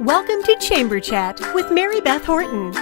Welcome to Chamber Chat with Mary Beth Horton.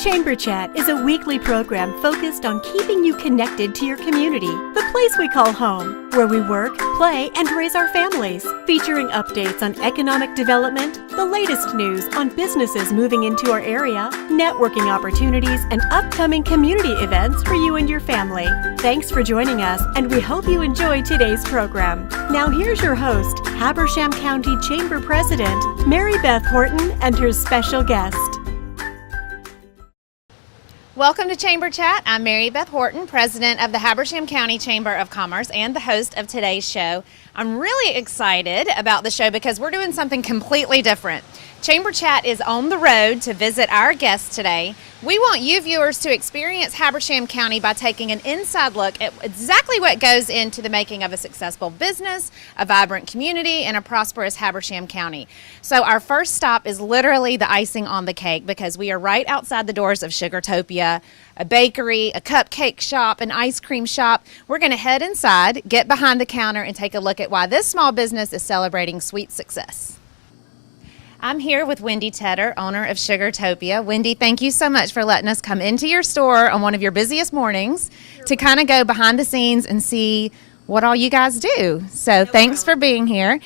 Chamber Chat is a weekly program focused on keeping you connected to your community, the place we call home, where we work, play, and raise our families, featuring updates on economic development, the latest news on businesses moving into our area, networking opportunities, and upcoming community events for you and your family. Thanks for joining us, and we hope you enjoy today's program. Now here's your host, Habersham County Chamber President, Mary Beth Horton, and her special guest. Welcome to Chamber Chat. I'm Mary Beth Horton, President of the Habersham County Chamber of Commerce and the host of today's show. I'm really excited about the show because we're doing something completely different. Chamber Chat is on the road to visit our guests today. We want you viewers to experience Habersham County by taking an inside look at exactly what goes into the making of a successful business, a vibrant community, and a prosperous Habersham County. So our first stop is literally the icing on the cake because we are right outside the doors of Sugartopia, a bakery, a cupcake shop, an ice cream shop. We're going to head inside, get behind the counter, and take a look at why this small business is celebrating sweet success. I'm here with Wendy Tedder, owner of Sugartopia. Wendy, thank you so much for letting us come into your store on one of your busiest mornings to kind of go behind the scenes and see what all you guys do. So thanks for being here.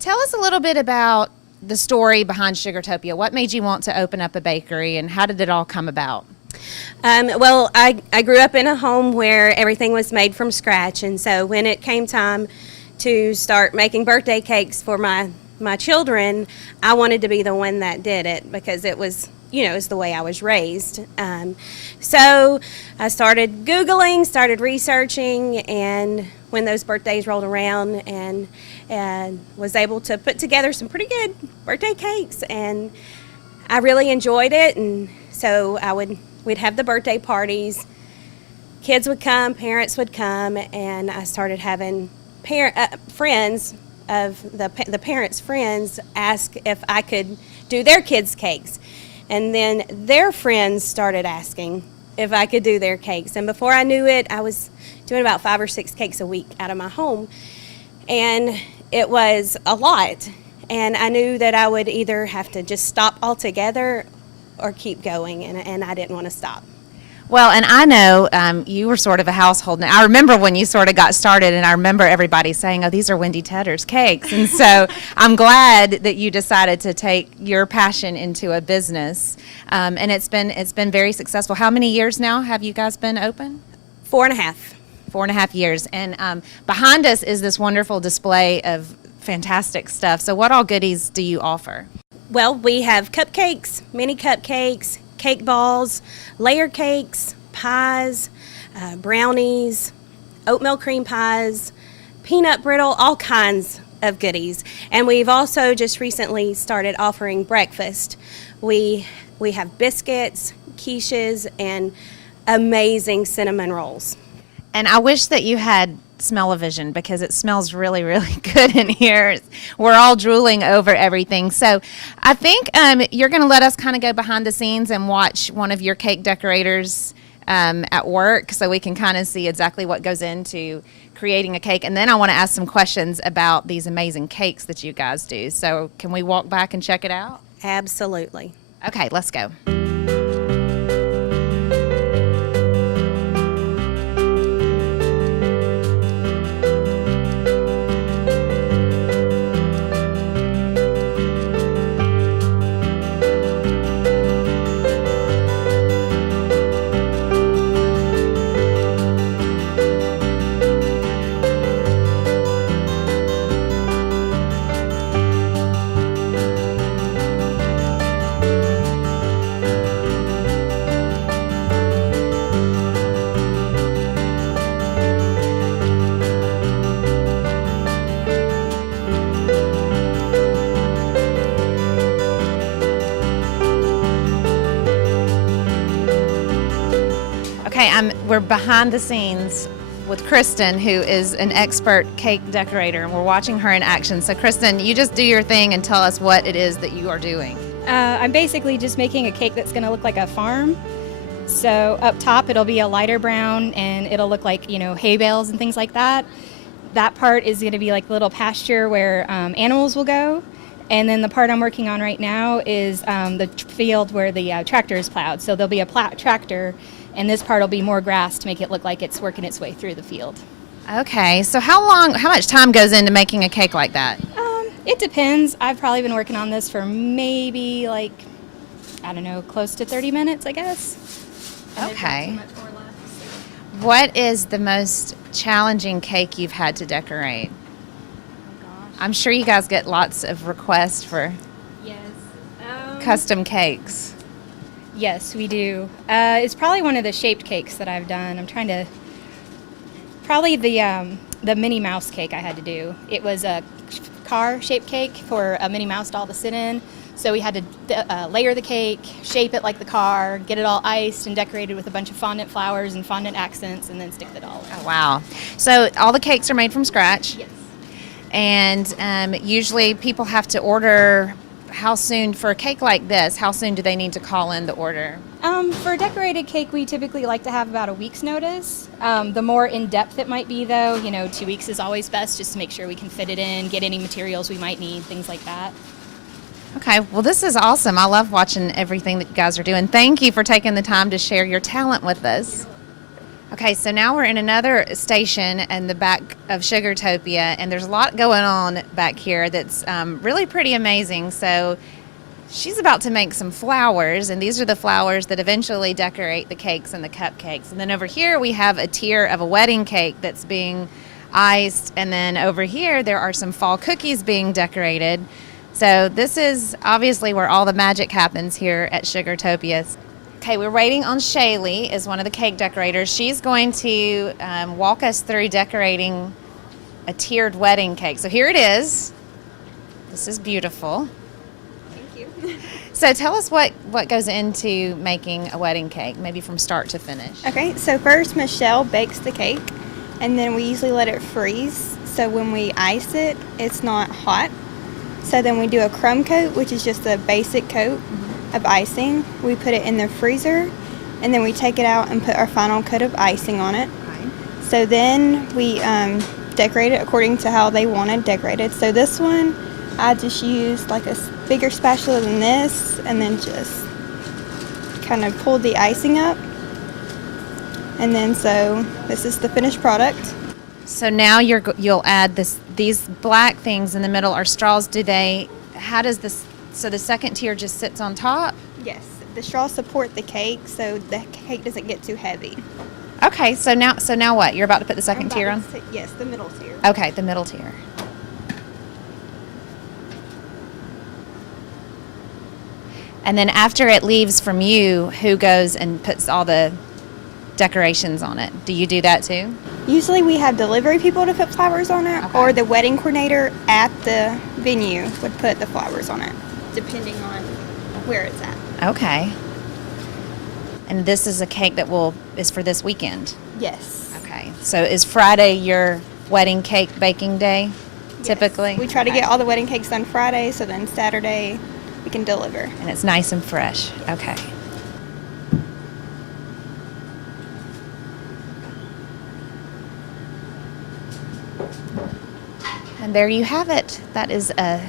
Tell us a little bit about the story behind Sugartopia. What made you want to open up a bakery and how did it all come about? Well, I grew up in a home where everything was made from scratch, and so when it came time to start making birthday cakes for my children, I wanted to be the one that did it because it was, it was the way I was raised. So I started Googling, started researching, and when those birthdays rolled around and was able to put together some pretty good birthday cakes, and I really enjoyed it. And so we'd have the birthday parties, kids would come, parents would come, and I started having friends of the parents' friends ask if I could do their kids' cakes. And then their friends started asking if I could do their cakes. And before I knew it, I was doing about 5 or 6 cakes a week out of my home. And it was a lot. And I knew that I would either have to just stop altogether or keep going, and I didn't want to stop. Well, and I know you were sort of a household name. I remember when you sort of got started, and I remember everybody saying, oh, these are Wendy Tedder's cakes. And so I'm glad that you decided to take your passion into a business, and it's been very successful. How many years now have you guys been open? 4.5. 4.5 years. And behind us is this wonderful display of fantastic stuff. So what all goodies do you offer? Well, we have cupcakes, mini cupcakes, cake balls, layer cakes, pies, brownies, oatmeal cream pies, peanut brittle, all kinds of goodies. And we've also just recently started offering breakfast. We have biscuits, quiches, and amazing cinnamon rolls. And I wish that you had smell-o-vision because it smells really, really good in here. We're all drooling over everything. So I think you're going to let us kind of go behind the scenes and watch one of your cake decorators at work so we can kind of see exactly what goes into creating a cake. And then I want to ask some questions about these amazing cakes that you guys do. So can we walk back and check it out? Absolutely. Okay, let's go. Okay, we're behind the scenes with Kristen, who is an expert cake decorator, and we're watching her in action. So Kristen, you just do your thing and tell us what it is that you are doing. I'm basically just making a cake that's going to look like a farm. So up top it'll be a lighter brown and it'll look like, hay bales and things like that. That part is going to be like the little pasture where animals will go. And then the part I'm working on right now is the field where the tractor is plowed. So there'll be a tractor, and this part will be more grass to make it look like it's working its way through the field. Okay, so how much time goes into making a cake like that? It depends. I've probably been working on this for maybe like, I don't know, close to 30 minutes, I guess. Okay. What is the most challenging cake you've had to decorate? I'm sure you guys get lots of requests for Yes. custom cakes. Yes, we do. It's probably one of the shaped cakes that I've done. I'm trying to. Probably the Minnie Mouse cake I had to do. It was a car-shaped cake for a Minnie Mouse doll to sit in. So we had to layer the cake, shape it like the car, get it all iced and decorated with a bunch of fondant flowers and fondant accents, and then stick the doll. Oh, wow. So all the cakes are made from scratch? Yes. And usually people have to order. How soon, for a cake like this, how soon do they need to call in the order? For a decorated cake, we typically like to have about a week's notice. The more in-depth it might be, though, 2 weeks is always best, just to make sure we can fit it in, get any materials we might need, things like that. Okay, well, this is awesome. I love watching everything that you guys are doing. Thank you for taking the time to share your talent with us. Okay, so now we're in another station in the back of Sugartopia, and there's a lot going on back here that's really pretty amazing. So she's about to make some flowers, and these are the flowers that eventually decorate the cakes and the cupcakes. And then over here we have a tier of a wedding cake that's being iced, and then over here there are some fall cookies being decorated. So this is obviously where all the magic happens here at Sugartopia. Okay, we're waiting on Shaylee, is one of the cake decorators. She's going to walk us through decorating a tiered wedding cake. So here it is. This is beautiful. Thank you. So tell us what goes into making a wedding cake, maybe from start to finish. Okay, so first Michelle bakes the cake, and then we usually let it freeze. So when we ice it, it's not hot. So then we do a crumb coat, which is just a basic coat of icing. We put it in the freezer, and then we take it out and put our final coat of icing on it. Okay. So then we decorate it according to how they want it decorated. So this one, I just used like a bigger spatula than this, and then just kind of pulled the icing up. And then so this is the finished product. So now you'll add these black things in the middle are straws. How does this, so the second tier just sits on top? Yes, the straws support the cake so the cake doesn't get too heavy. Okay, so now what? You're about to put the second tier on? Yes, the middle tier. Okay, the middle tier. And then after it leaves from you, who goes and puts all the decorations on it? Do you do that too? Usually we have delivery people to put flowers on it, Okay. or the wedding coordinator at the venue would put the flowers on it, depending on where it's at. Okay. And this is a cake that is for this weekend? Yes. Okay. So is Friday your wedding cake baking day, typically? Yes. We try to Okay. get all the wedding cakes done Friday, so then Saturday we can deliver. And it's nice and fresh. Okay. And there you have it. That is a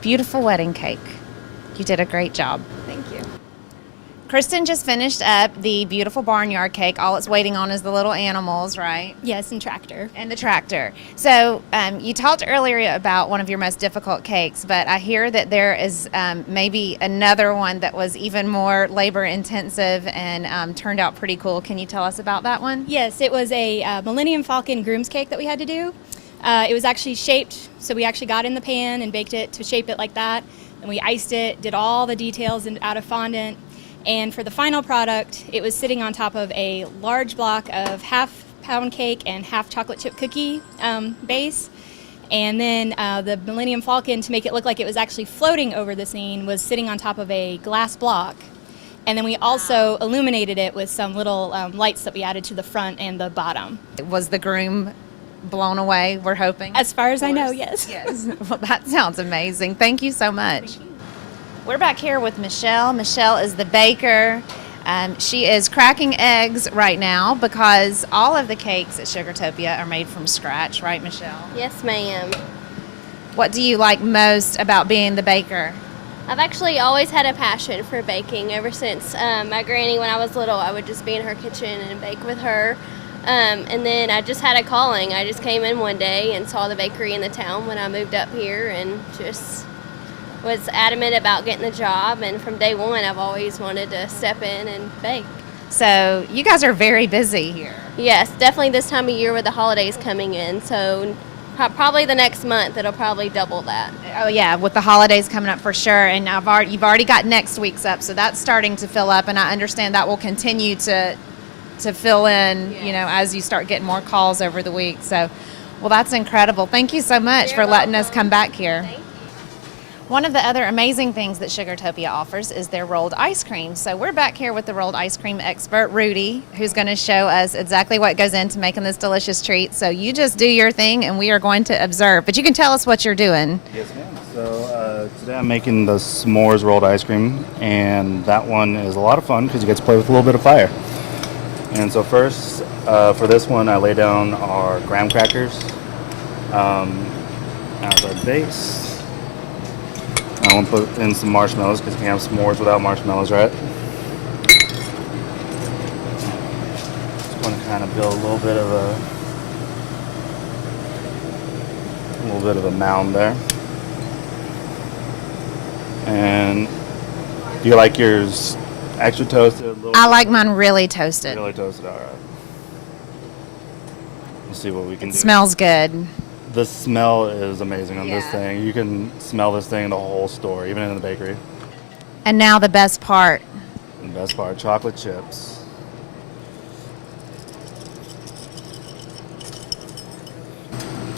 beautiful wedding cake. You did a great job. Thank you. Kristen just finished up the beautiful barnyard cake. All it's waiting on is the little animals, right? Yes, and tractor. And the tractor. So you talked earlier about one of your most difficult cakes, but I hear that there is maybe another one that was even more labor intensive and turned out pretty cool. Can you tell us about that one? Yes, it was a Millennium Falcon groom's cake that we had to do. It was actually shaped, so we actually got in the pan and baked it to shape it like that. And we iced it, did all the details out of fondant. And for the final product, it was sitting on top of a large block of half pound cake and half chocolate chip cookie base. And then the Millennium Falcon, to make it look like it was actually floating over the scene, was sitting on top of a glass block. And then we also illuminated it with some little lights that we added to the front and the bottom. Was the groom blown away, we're hoping? As far as I know, Of yes. course. Yes. Well, that sounds amazing. Thank you so much. We're back here with Michelle. Michelle is the baker. She is cracking eggs right now because all of the cakes at Sugartopia are made from scratch, right, Michelle? Yes, ma'am. What do you like most about being the baker? I've actually always had a passion for baking ever since my granny, when I was little, I would just be in her kitchen and bake with her. And then I just had a calling. I just came in one day and saw the bakery in the town when I moved up here and just was adamant about getting the job. And from day one, I've always wanted to step in and bake. So you guys are very busy here. Yes, definitely this time of year with the holidays coming in. So probably the next month, it'll probably double that. Oh yeah, with the holidays coming up for sure, and you've already got next week's up, so that's starting to fill up, and I understand that will continue to fill in, Yes. you know, as you start getting more calls over the week. So, well, that's incredible. Thank you so much You're for letting us welcome. come back here. Thank you. One of the other amazing things that Sugartopia offers is their rolled ice cream. So we're back here with the rolled ice cream expert, Rudy, who's going to show us exactly what goes into making this delicious treat. So you just do your thing, and we are going to observe. But you can tell us what you're doing. Yes, ma'am. So today I'm making the s'mores rolled ice cream, and that one is a lot of fun because you get to play with a little bit of fire. And so first, for this one, I lay down our graham crackers as our base. I want to put in some marshmallows because you can't have s'mores without marshmallows, right? Just want to kind of build a little bit of a mound there. And do you like yours extra toasted? A little I like mine really toasted. really toasted. All right. Let's see what we can It do. smells good. The smell is amazing on this Yeah. thing. You can smell this thing in the whole store, even in the bakery. And now the best part. And the best part, chocolate chips.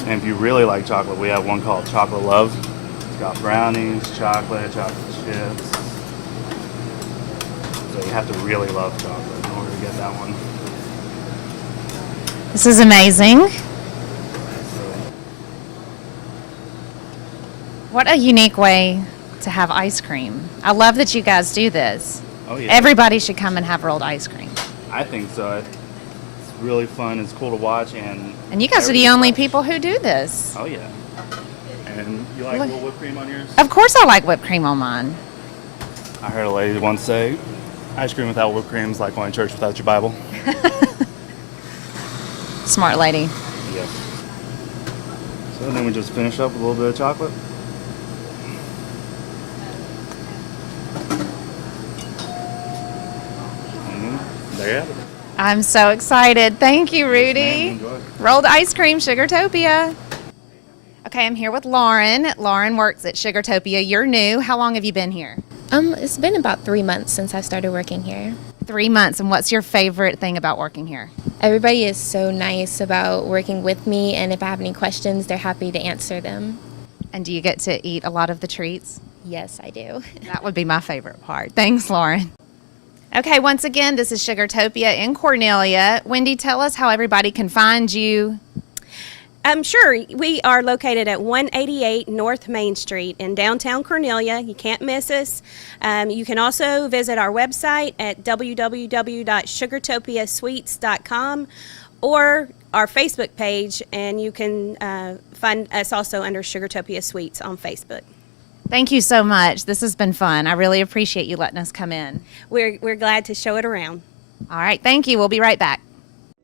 And if you really like chocolate, we have one called Chocolate Love. It's got brownies, chocolate chips. So you have to really love chocolate in order to get that one. This is amazing. What a unique way to have ice cream. I love that you guys do this. Oh yeah. Everybody should come and have rolled ice cream. I think so. It's really fun. It's cool to watch, and And you guys are the only people who do this. Oh yeah. And you like a little whipped cream on yours? Of course I like whipped cream on mine. I heard a lady once say, "Ice cream without whipped cream is like going to church without your Bible." Smart lady. Yes. So then we just finish up with a little bit of chocolate. And there you have it. I'm so excited. Thank you, Rudy. Enjoy. Rolled ice cream, Sugartopia. Okay, I'm here with Lauren. Lauren works at Sugartopia. You're new. How long have you been here? It's been about 3 months since I started working here. 3 months. And what's your favorite thing about working here? Everybody is so nice about working with me, and if I have any questions, they're happy to answer them. And do you get to eat a lot of the treats? Yes, I do. That would be my favorite part. Thanks, Lauren. Okay, once again, this is Sugartopia in Cornelia. Wendy, tell us how everybody can find you. Sure. We are located at 188 North Main Street in downtown Cornelia. You can't miss us. You can also visit our website at www.sugartopiasweets.com or our Facebook page, and you can find us also under Sugartopia Sweets on Facebook. Thank you so much. This has been fun. I really appreciate you letting us come in. We're glad to show it around. All right, thank you. We'll be right back.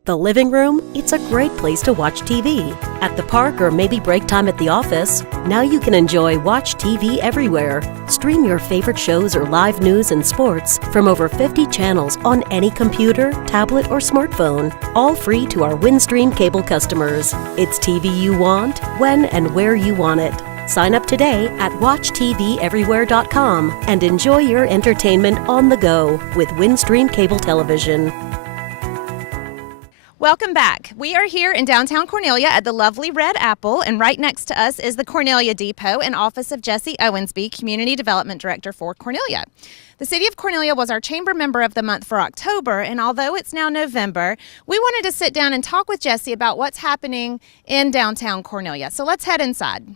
The living room, it's a great place to watch TV. At the park or maybe break time at the office, now you can enjoy Watch TV everywhere. Stream your favorite shows or live news and sports from over 50 channels on any computer, tablet, or smartphone, all free to our Windstream cable customers. It's TV you want, when and where you want it. Sign up today at watchtveverywhere.com and enjoy your entertainment on the go with Windstream Cable Television. Welcome back. We are here in downtown Cornelia at the lovely Red Apple, and right next to us is the Cornelia Depot and office of Jesse Owensby, Community Development Director for Cornelia. The City of Cornelia was our Chamber Member of the Month for October, and although it's now November, we wanted to sit down and talk with Jesse about what's happening in downtown Cornelia. So let's head inside.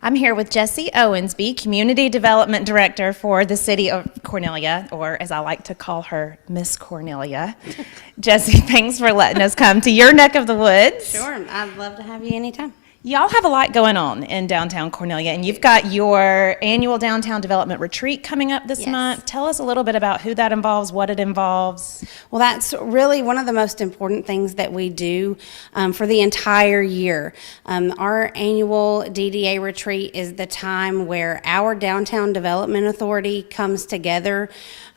I'm here with Jesse Owensby, Community Development Director for the City of Cornelia, or as I like to call her, Miss Cornelia. Jesse, thanks for letting us come to your neck of the woods. Sure, I'd love to have you anytime. Y'all have a lot going on in downtown Cornelia, and you've got your annual downtown development retreat coming up this month. Tell us a little bit about who that involves, what it involves. Well, that's really one of the most important things that we do for the entire year. Our annual DDA retreat is the time where our Downtown Development Authority comes together,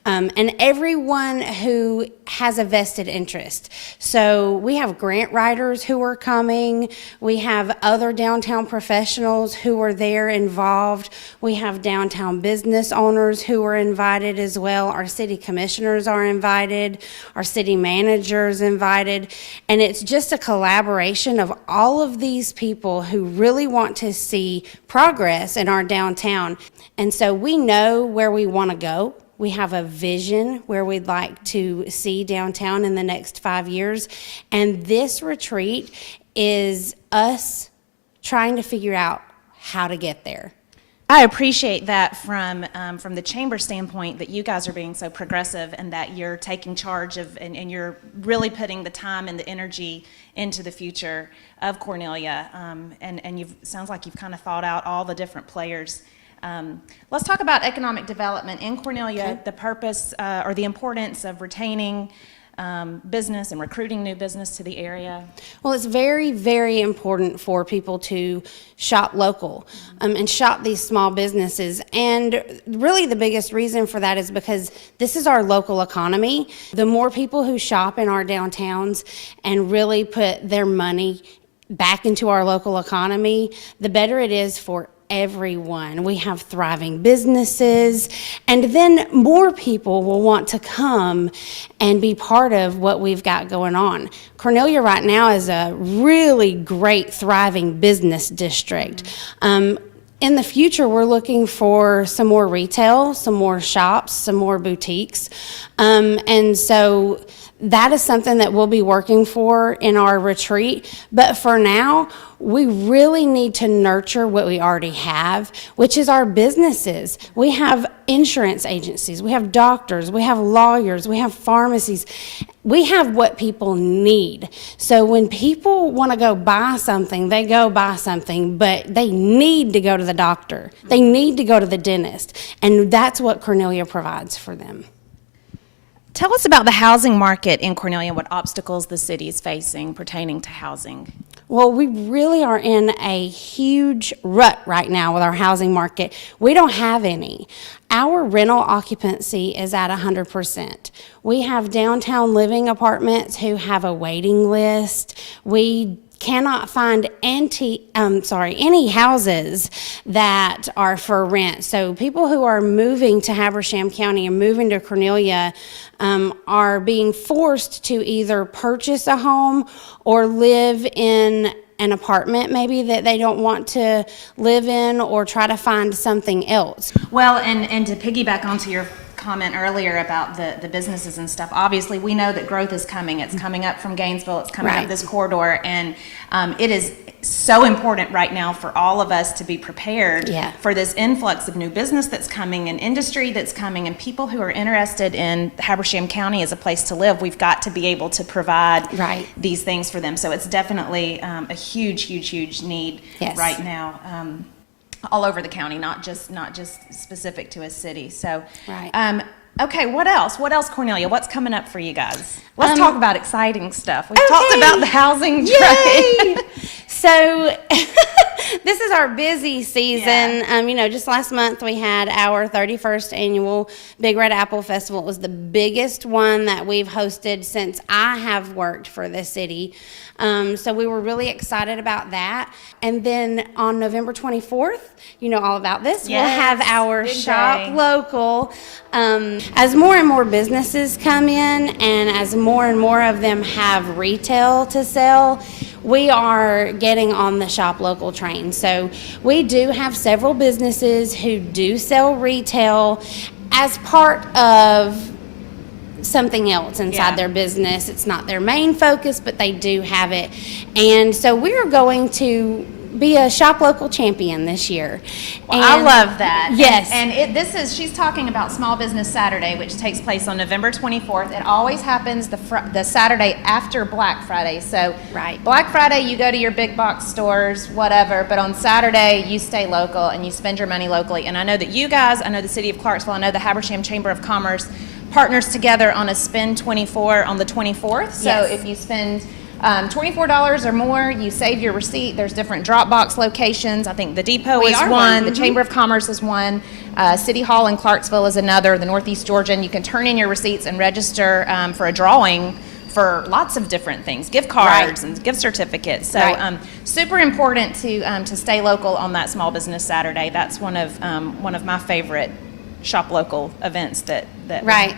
and everyone who has a vested interest. So we have grant writers who are coming. We have other downtown professionals who are there involved. We have downtown business owners who are invited as well. Our city commissioners are invited. Our city managers invited. And it's just a collaboration of all of these people who really want to see progress in our downtown. And so we know where we want to go. We have a vision where we'd like to see downtown in the next 5 years. And this retreat is us trying to figure out how to get there. I appreciate that from the chamber standpoint, that you guys are being so progressive and that you're taking charge of and you're really putting the time and the energy into the future of Cornelia. And sounds like you've kind of thought out all the different players. Let's talk about economic development in Cornelia, okay. The purpose or the importance of retaining business and recruiting new business to the area. Well, it's very, very important for people to shop local and shop these small businesses. And really the biggest reason for that is because this is our local economy. The more people who shop in our downtowns and really put their money back into our local economy, the better it is for everyone. We have thriving businesses, and then more people will want to come and be part of what we've got going on. Cornelia right now is a really great, thriving business district. In the future, we're looking for some more retail, some more shops, some more boutiques, and so that is something that we'll be working for in our retreat. But for now, we really need to nurture what we already have, which is our businesses. We have insurance agencies, we have doctors, we have lawyers, we have pharmacies. We have what people need. So when people want to go buy something, they go buy something, but they need to go to the doctor. They need to go to the dentist. And that's what Cornelia provides for them. Tell us about the housing market in Cornelia, what obstacles the city is facing pertaining to housing. Well, we really are in a huge rut right now with our housing market. We don't have any. Our rental occupancy is at 100%. We have downtown living apartments who have a waiting list. We cannot find any houses that are for rent. So people who are moving to Habersham County and moving to Cornelia are being forced to either purchase a home or live in an apartment maybe that they don't want to live in, or try to find something else. Well, and to piggyback onto your comment earlier about the businesses and stuff, obviously we know that growth is coming. It's coming up from Gainesville, it's coming up this corridor, and it is so important right now for all of us to be prepared for this influx of new business that's coming and industry that's coming and people who are interested in Habersham County as a place to live. We've got to be able to provide these things for them. So it's definitely a huge need right now. All over the county, not just specific to a city. So, okay, what else? What else, Cornelia? What's coming up for you guys? Let's talk about exciting stuff. We've talked about the housing trade. So, this is our busy season. Just last month we had our 31st annual Big Red Apple Festival. It was the biggest one that we've hosted since I have worked for the city. So we were really excited about that. And then on November 24th, you know all about this, we'll have our Shop Local. As more and more businesses come in and as more and more of them have retail to sell, we are getting on the Shop Local train. So we do have several businesses who do sell retail as part of something else inside their business. It's not their main focus, but they do have it. And so we're going to be a shop local champion this year. Well, I love that. Yes. She's talking about Small Business Saturday, which takes place on November 24th. It always happens the Saturday after Black Friday. So Right. Black Friday, you go to your big box stores, whatever, but on Saturday, you stay local and you spend your money locally. And I know that you guys, I know the City of Clarksville, I know the Habersham Chamber of Commerce partners together on a Spend 24 on the 24th. So Yes. if you spend $24 or more, you save your receipt. There's different drop box locations. I think the Depot is one. The Chamber of Commerce is one. City Hall in Clarksville is another. The Northeast Georgian. You can turn in your receipts and register for a drawing for lots of different things, gift cards and gift certificates. So super important to stay local on that Small Business Saturday. That's one of my favorite shop local events that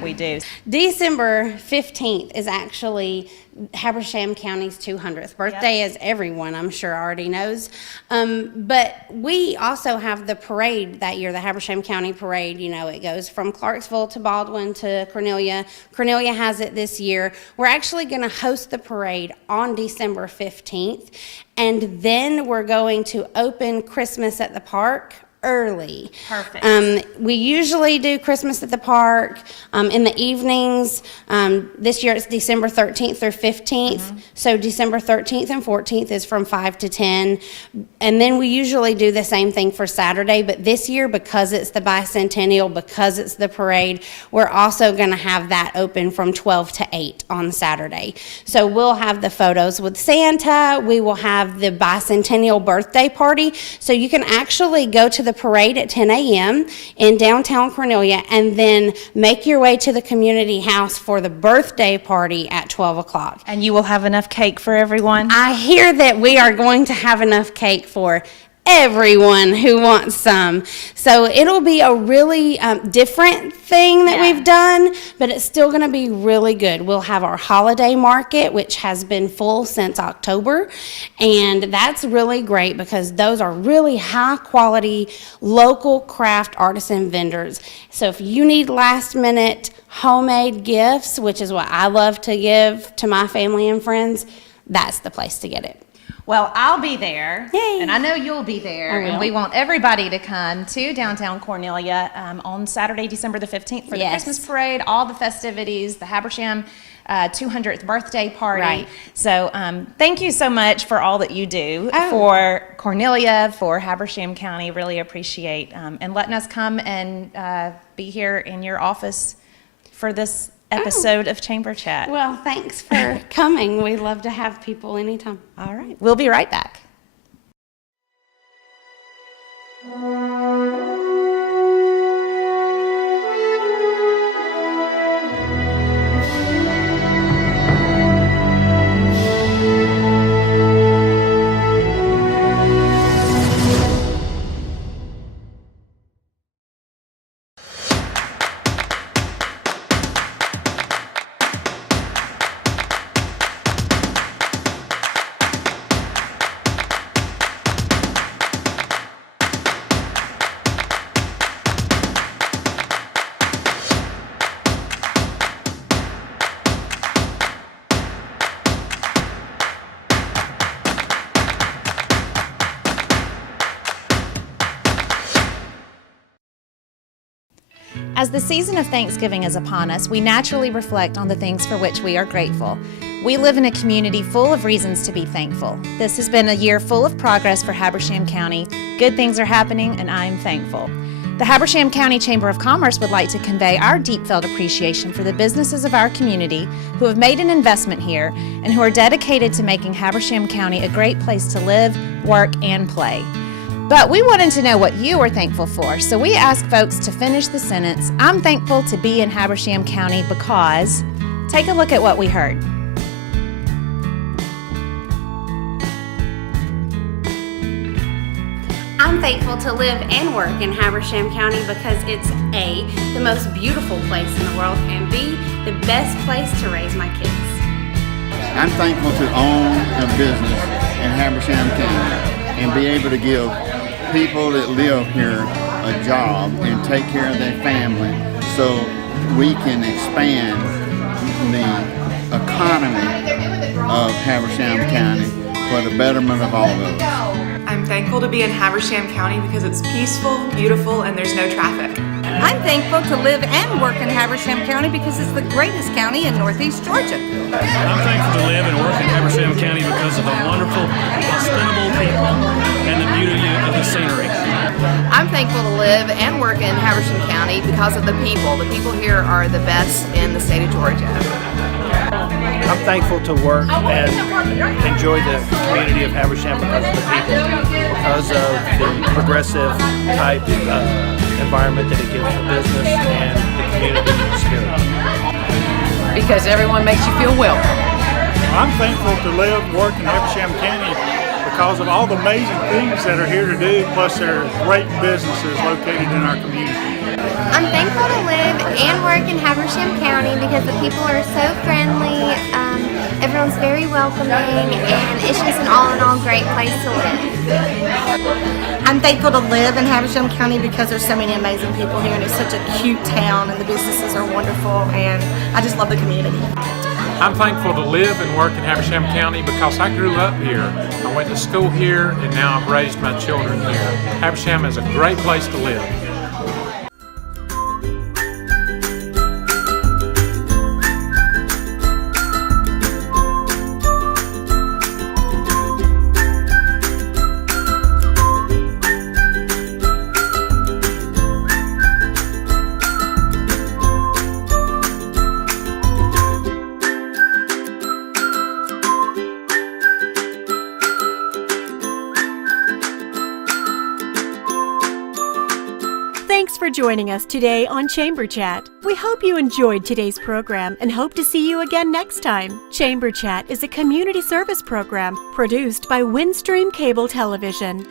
we do. December 15th is actually Habersham County's 200th birthday, as everyone I'm sure already knows. But we also have the parade that year, the Habersham County Parade. You know, it goes from Clarksville to Baldwin to Cornelia. Cornelia has it this year. We're actually going to host the parade on December 15th, and then we're going to open Christmas at the Park early. Perfect. We usually do Christmas at the Park in the evenings. This year it's December 13th through 15th. So December 13th and 14th is from 5 to 10. And then we usually do the same thing for Saturday. But this year, because it's the bicentennial, because it's the parade, we're also going to have that open from 12 to 8 on Saturday. So we'll have the photos with Santa. We will have the bicentennial birthday party. So you can actually go to the parade at 10 a.m. in downtown Cornelia and then make your way to the community house for the birthday party at 12 o'clock. And you will have enough cake for everyone? I hear that we are going to have enough cake for everyone who wants some. So it'll be a really different thing that we've done, but it's still going to be really good. We'll have our holiday market, which has been full since October, and that's really great because those are really high quality local craft artisan vendors. So if you need last minute homemade gifts, which is what I love to give to my family and friends, that's the place to get it. Well, I'll be there, Yay. and I know you'll be there, and we want everybody to come to downtown Cornelia on Saturday, December the 15th for the Christmas parade, all the festivities, the Habersham 200th birthday party. Right. So thank you so much for all that you do for Cornelia, for Habersham County. Really appreciate and letting us come and be here in your office for this episode of Chamber Chat. Well, thanks for coming. We love to have people anytime. All right. We'll be right back. As the season of Thanksgiving is upon us, we naturally reflect on the things for which we are grateful. We live in a community full of reasons to be thankful. This has been a year full of progress for Habersham County. Good things are happening, and I am thankful. The Habersham County Chamber of Commerce would like to convey our deep-felt appreciation for the businesses of our community who have made an investment here and who are dedicated to making Habersham County a great place to live, work, and play. But we wanted to know what you were thankful for, so we asked folks to finish the sentence, "I'm thankful to be in Habersham County because..." Take a look at what we heard. I'm thankful to live and work in Habersham County because it's A, the most beautiful place in the world, and B, the best place to raise my kids. I'm thankful to own a business in Habersham County and be able to give people that live here a job and take care of their family so we can expand the economy of Habersham County for the betterment of all of us. I'm thankful to be in Habersham County because it's peaceful, beautiful, and there's no traffic. I'm thankful to live and work in Habersham County because it's the greatest county in Northeast Georgia. I'm thankful to live and work in Habersham County because of the wonderful, hospitable people and the beauty of the scenery. I'm thankful to live and work in Habersham County because of the people. The people here are the best in the state of Georgia. I'm thankful to work and enjoy the community of Habersham because of the people, because of the progressive type environment that it gives for business and the community spirit. Because everyone makes you feel welcome. I'm thankful to live and work in Habersham County because of all the amazing things that are here to do, plus there are great businesses located in our community. I'm thankful to live and work in Habersham County because the people are so friendly, everyone's very welcoming, and it's just an all-in-all great place to live. I'm thankful to live in Habersham County because there's so many amazing people here, and it's such a cute town, and the businesses are wonderful, and I just love the community. I'm thankful to live and work in Habersham County because I grew up here. I went to school here, and now I've raised my children here. Habersham is a great place to live. Thanks for joining us today on Chamber Chat. We hope you enjoyed today's program and hope to see you again next time. Chamber Chat is a community service program produced by Windstream Cable Television.